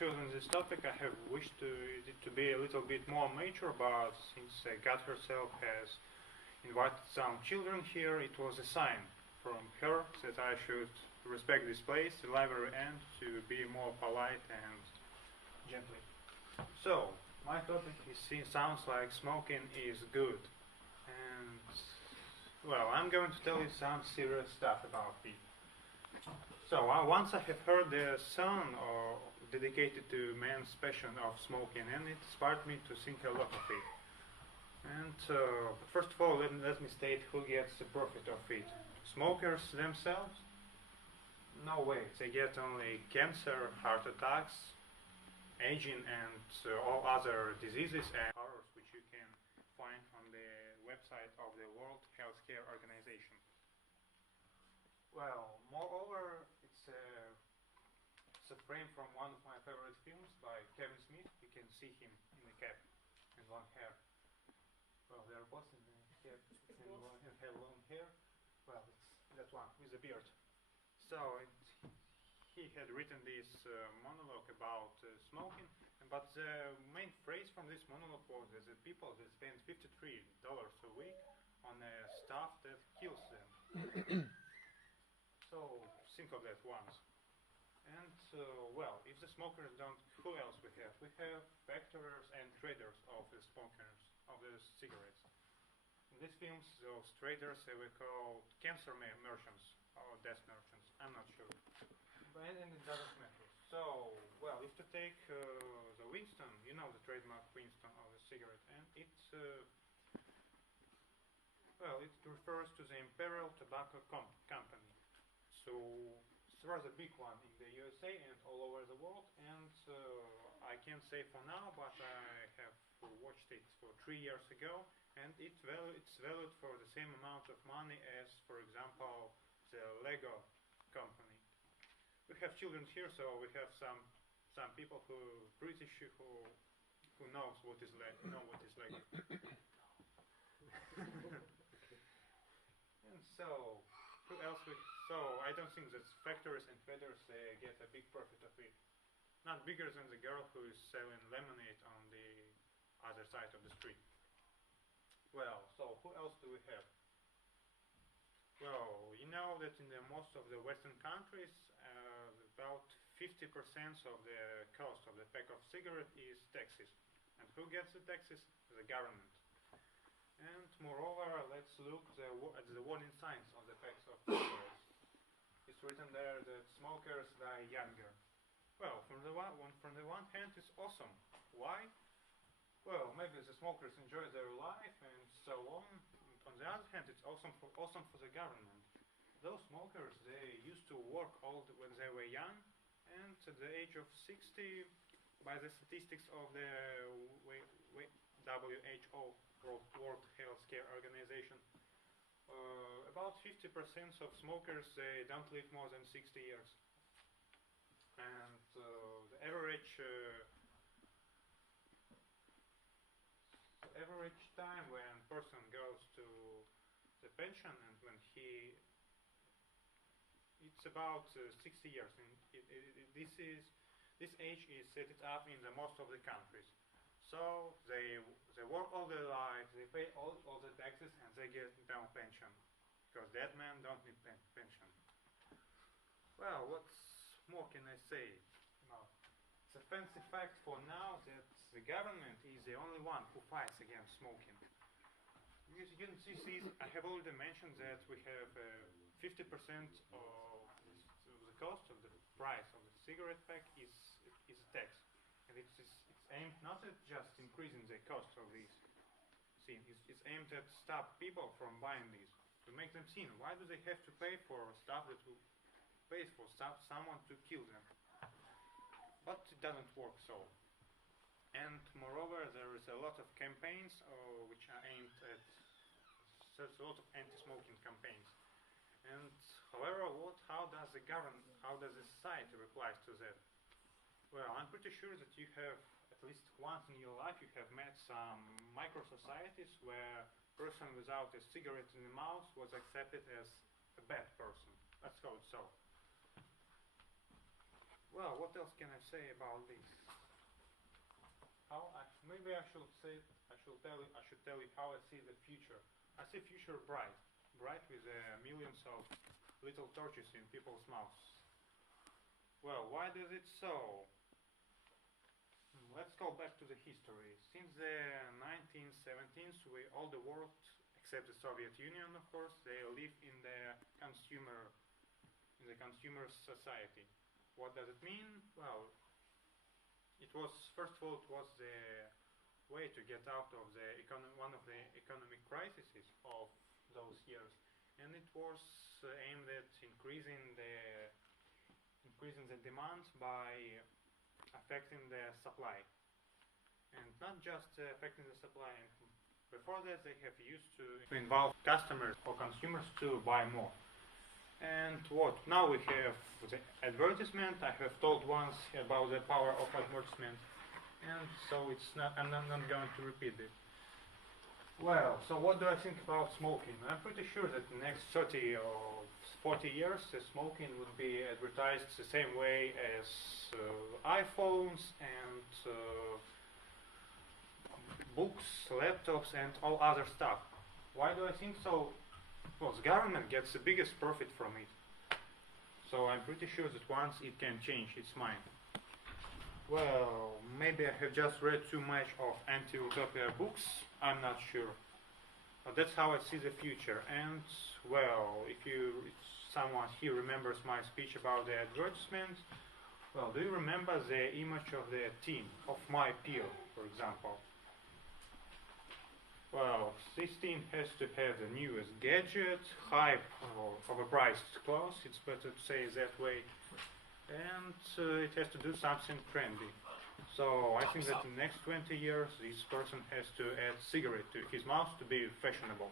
chosen this topic, I have wished it to be a little bit more mature, but since God herself has invited some children here, it was a sign from her that I should respect this place, the library, and to be more polite and gently. So, my topic sounds like smoking is good. And, well, I'm going to tell you some serious stuff about it. So, once I have heard the song dedicated to man's passion of smoking, and it inspired me to think a lot of it. And first of all, let me state who gets the profit of it. Smokers themselves? No way. They get only cancer, heart attacks, aging, and all other diseases and horrors which you can find on the website of the World Healthcare Organization. Well, moreover, it's a frame from one of my favorite films by Kevin Smith. You can see him in the cap and long hair. Well, they are both in the cap and have long hair. Well, it's that one with the beard. So he had written this monologue about smoking, but the main phrase from this monologue was that the people that spend $53 a week on stuff that kills them. So think of that once. And well, if the smokers don't, who else we have? We have factories and traders of the smokers, of the cigarettes. In these films, those traders were called cancer merchants or death merchants. I'm not sure, and it doesn't matter. So, well, if to take the Winston, you know the trademark Winston of the cigarette, and it's well, it refers to the Imperial Tobacco Company. So it was a big one in the USA and all over the world, and I can't say for now, but I have watched it for 3 years ago, and it's valued for the same amount of money as, for example, the Lego company. We have children here, so we have some people who British who knows what is Lego. And so. Who else? So I don't think that factories and traders get a big profit of it. Not bigger than the girl who is selling lemonade on the other side of the street. Well, so who else do we have? Well, you know that in most of the Western countries, about 50% of the cost of the pack of cigarette is taxes. And who gets the taxes? The government. And moreover, let's look at the warning signs on the packs of cigarettes. It's written there that smokers die younger. Well, from the one hand, it's awesome. Why? Well, maybe the smokers enjoy their life and so on. On the other hand, it's awesome for the government. Those smokers, they used to work when they were young, and at the age of 60, by the statistics of the WHO, World Healthcare Organization, about 50% of smokers they don't live more than 60 years, and the average time when a person goes to the pension and when it's about 60 years, and this age is set up in the most of the countries. So they work all their lives, they pay all the taxes, and they get no pension, because dead men don't need pension. Well, what more can I say? No. It's a fancy fact for now that the government is the only one who fights against smoking. You can see, I have already mentioned that we have 50% of the cost of the price of the cigarette pack is tax. And it's aimed not at just increasing the cost of these. It's aimed at stop people from buying these, to make them sin. Why do they have to pay for stuff that will pay for someone to kill them? But it doesn't work so. And moreover, there is a lot of campaigns which are aimed at there's a lot of anti-smoking campaigns. And however, how does the society reply to that? Well, I'm pretty sure that you have, at least once in your life, you have met some micro-societies where a person without a cigarette in the mouth was accepted as a bad person. Let's call it so. Well, what else can I say about this? Maybe I should say, I should tell you how I see the future. I see future bright, bright with millions of little torches in people's mouths. Well, why does it so? Let's go back to the history. Since the 1970s, all the world, except the Soviet Union, of course, they live in the consumer society. What does it mean? Well, it was first of all it was the way to get out of one of the economic crises of those years, and it was aimed at increasing the demand by affecting the supply, and not just affecting the supply. Before that, they have used to involve customers or consumers to buy more. And what now we have the advertisement. I have told once about the power of advertisement, and so I'm not going to repeat it. Well, so what do I think about smoking? I'm pretty sure that in the next 30 or 40 years, the smoking would be advertised the same way as iPhones and books, laptops, and all other stuff. Why do I think so? Well, the government gets the biggest profit from it. So I'm pretty sure that once it can change its mind. Well, maybe I have just read too much of anti-utopia books. I'm not sure. But that's how I see the future. And, well, if someone here remembers my speech about the advertisement, well, do you remember the image of the team, of my peer, for example? Well, this team has to have the newest gadget, hype, or overpriced clothes, it's better to say it that way, and it has to do something trendy. So I think that in the next 20 years, this person has to add cigarette to his mouth to be fashionable.